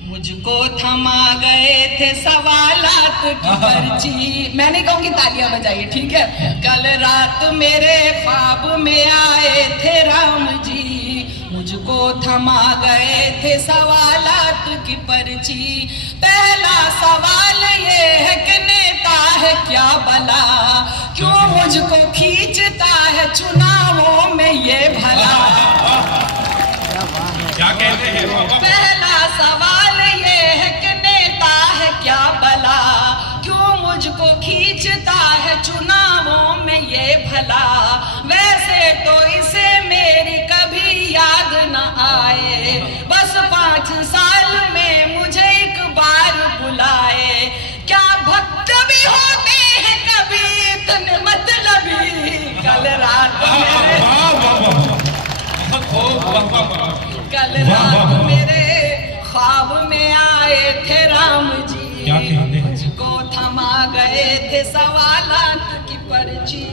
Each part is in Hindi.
मुझको थमा गए थे सवालात की पर्ची। मैं नहीं कहूँगी तालियां बजाइए, ठीक है। कल रात मेरे ख्वाब में आए थे राम जी, मुझको थमा गए थे सवालात की पर्ची। पहला सवाल ये है कि नेता है क्या भला, क्यों मुझको खींचता है चुनावों में ये भला। क्या कहते हैं? पहला सवाल ये है कि नेता है क्या भला, क्यों मुझको खींचता है चुनावों में ये भला। वैसे तो इसे मेरी कभी याद न आए, बस 5 साल में मुझे एक बार बुलाए। क्या भक्त भी होते हैं कभी इतने मतलबी, कल रात मेरे ख्वाब में आए थे राम जी, मुझको थमा गए थे सवालात की पर्ची।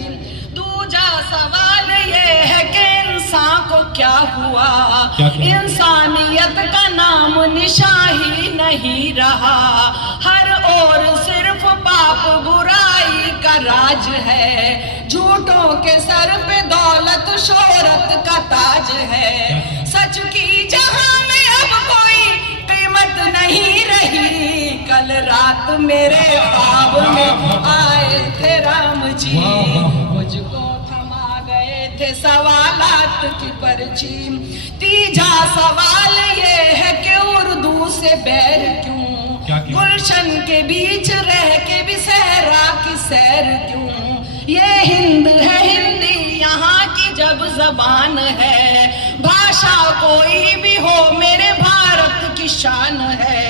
दूजा सवाल ये है कि इंसान को क्या हुआ, इंसानियत का नाम निशाही नहीं रहा। हर ओर सिर्फ पाप बुराई का राज है, झूठों के सर पे दौलत शोहरत का ताज है। सच की जहां में अब कोई कीमत नहीं रही, कल रात मेरे ख्वाब में आए थे राम जी, मुझको थमा गए थे सवालात की पर्ची। तीजा सवाल ये है कि उर्दू से बैर क्यों, गुलशन के बीच रह के भी सहरा की सैर क्यों। ये हिंद है हिंदी यहाँ की जब जबान है, भाषा कोई भी हो मेरे भारत की शान है।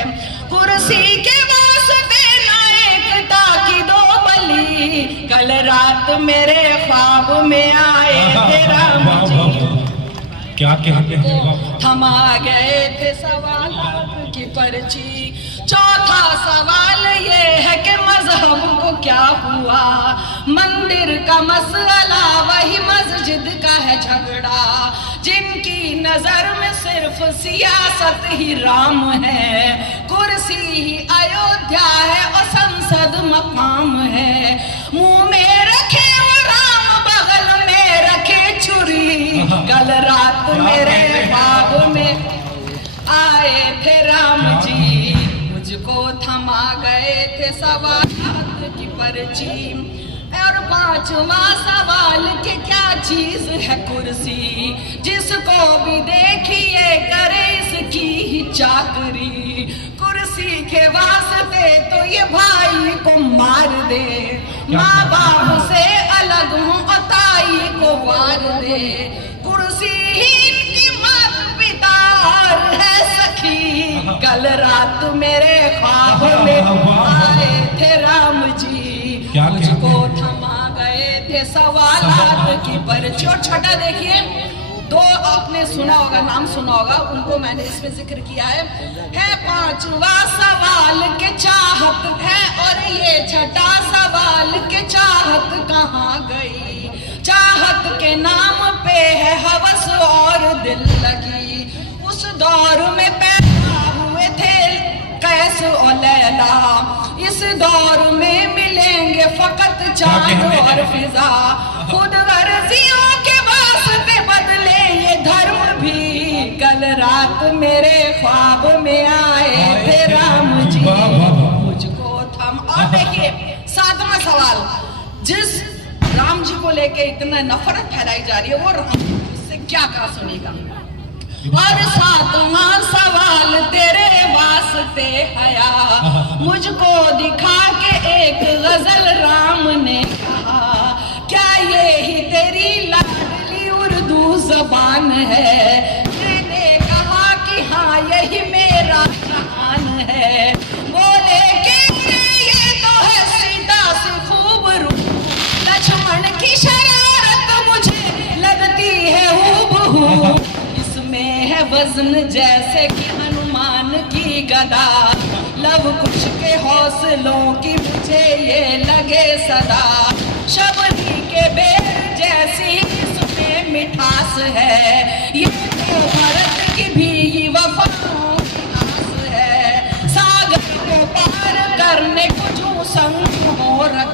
कुर्सी के वास्ते नायकता की 2 बलि, कल रात मेरे ख्वाब में आए थे राम जी, क्या कहते हैं? थमा गए थे सवालात की पर्ची। चौथा सवाल ये है कि मजहब को क्या हुआ, मंदिर का मसला वही मस्जिद का है झगड़ा। जिनकी नजर में सिर्फ सियासत ही राम है, कुर्सी ही अयोध्या है और संसद मकाम है। मुंह में रखे वो राम, बगल में रखे छुरी, कल रात मेरे ख्वाब में आए थे राम जी, मुझको थमा गए थे सवालात की पर्ची। और 5वां सवाल कि क्या चीज है कुर्सी, जिसको भी देखिए करे इसकी ही चाकरी। कुर्सी के वास्ते तो ये भाई को मार दे, माँ बाप से अलग हूँ और ताई को वार दे। कुर्सी ही इनकी माता पिता और है सखी, कल रात मेरे ख्वाब में आए थे राम जी, मुझको थमा गए थे सवालात की पर्ची। और छठा देखिए, 2 आपने सुना होगा, नाम सुना होगा, उनको मैंने इसमें जिक्र किया है 5वां सवाल के चाहत है, और ये छठा सवाल के चाहत कहाँ गई। चाहत के नाम पे है हवस और दिल लगी, उस दौर में पैदा हुए थे कैस और लैला, इस दौर में मिलेंगे फकत चांद और फिजा। खुद गर्जियों के वास्ते बदले ये धर्म भी, कल रात मेरे ख्वाब में आए थे राम जी, मुझको थम। और देखिए 7वां सवाल, जिस राम जी को लेके इतना नफरत फैलाई जा रही है वो राम उससे क्या कहा सुनेगा। और 7वां सवाल तेरे वास्ते हया, मुझको दिखा के एक गजल राम ने कहा। क्या ये ही तेरी लाडली उर्दू जबान है, मैंने कहा कि हाँ यही मेरा जहान है। बोले कि ये तो है सीता से खूब रू, लक्ष्मण की शरारत मुझे लगती है हूबहू, है वजन जैसे कि हनुमान की गदा। लव कुश के हौसलों की मुझे ये लगे सदा, शबनी के बेर जैसी इसमें मिठास है, ये तो भरत की भी वफाओं की आस है। संग हो रखे